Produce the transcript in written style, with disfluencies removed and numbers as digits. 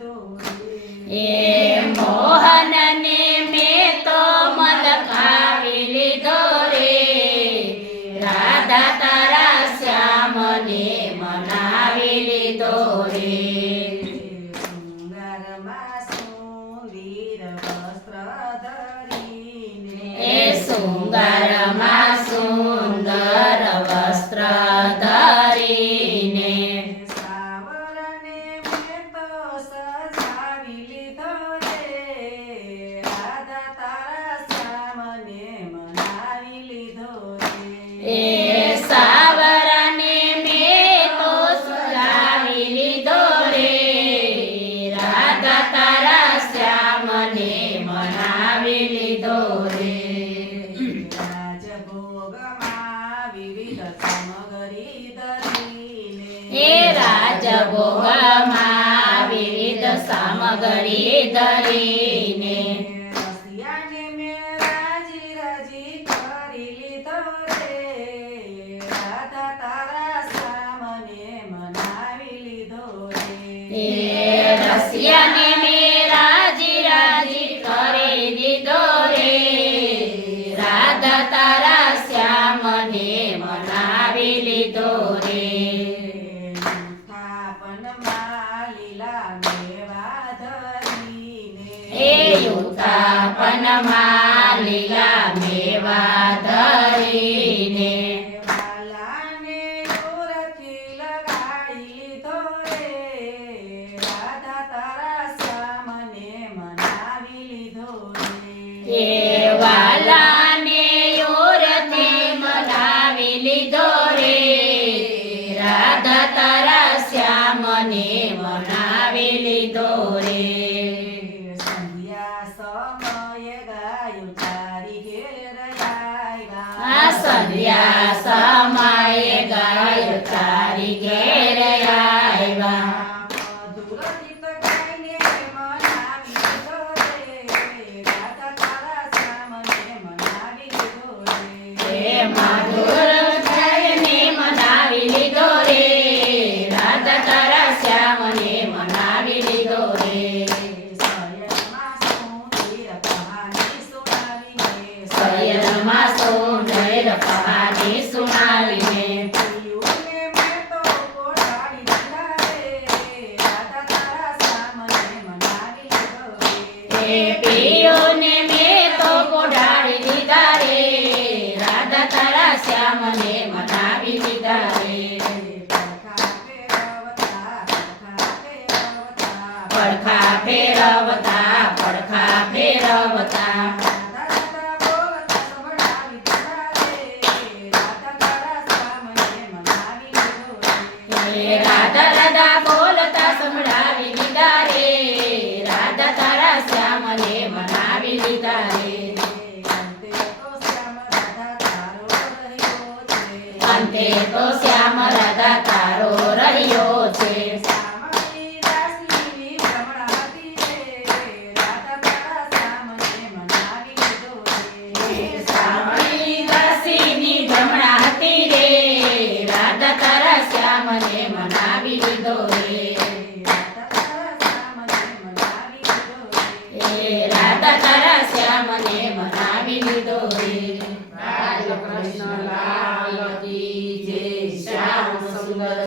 લીધો રે એ મોહનને મેં તો મલકાવી લીધો રે રાધા તારા શ્યામને મનાવી લીધો રે સુંદરમાં સુંદર વસ્ત્ર ધરીને એ શૃંગારમાં સુંદર વસ્ત્ર ધરીને સાવરને મેં તો સજાવી લીધો રે રાધા તારા શ્યામને મનાવી લીધો રે એ સાવરને મેં તો સજાવી લીધો રે રાધા તારા શ્યામને મનાવી લીધો રે રાજભોગમાં વિવિધ સામગ્રી ધરીને એ રાજભોગમાં વિવિધ સામગ્રી ધરીને રસિયાને મેં રાજી રાજી કરી લીધો રે રાધા તારા શ્યામને મનાવી લીધો રે એ રસિયાને મેં રાજી રાજી કરી દીધો રે રાધા તારા શ્યામને મનાવી લીધો રે થાપનમાં લીલા મેવા ધરીને એ યુથાપનમાં લીલા મેવા ધરીને વાલાને દૂરથી લગાડી લીધો રે રાધા તારા શ્યામને મનાવી લીધો રે એ વાલાને યોરથી મનાવી લીધો રે રાધા તારા શ્યામને મનાવી લીધો રે સંધ્યા સમયે ગાયું તારી ઘેર આવ્યા આ સંધ્યા સમયે ગાય તારી ઘેર આવ્યા મધુર ગીત ગાઈને મનાવી લીધો રે રાધા તારા શ્યામને મનાવી લીધો રે એ મધુર ગાયને મનાવી લીધો રે રાધા તારા શ્યામને મનાવી લીધો રે શયનમાં સુંદર કહાની સુનાવીને શયનમાં સુંદર કહાની સુનાવીને પિયુને મેં તો કોઠાડી દીધા રે રાધા તારા શ્યામને મનાવી લીધો રે એ પિયોને મેં તો કોઢાડી દીધા રે રાધા તારા શ્યામને મનાવી લીધા રે પડખા ફેરવતા પડખા ફેરવતા એ રાધા રાધા બોલતા સંભળાવી લીધા રે રાધા તારા શ્યામને મનાવી લીધા રે અંતે તો શ્યામ રાધા તારો રહ્યો છે સામળી દાસીની જમણા હતી રે રાધા તારા શ્યામને મનાવી લીધો રે એ રાધા તારા શ્યામને મનાવી લીધો રે કૃષ્ણ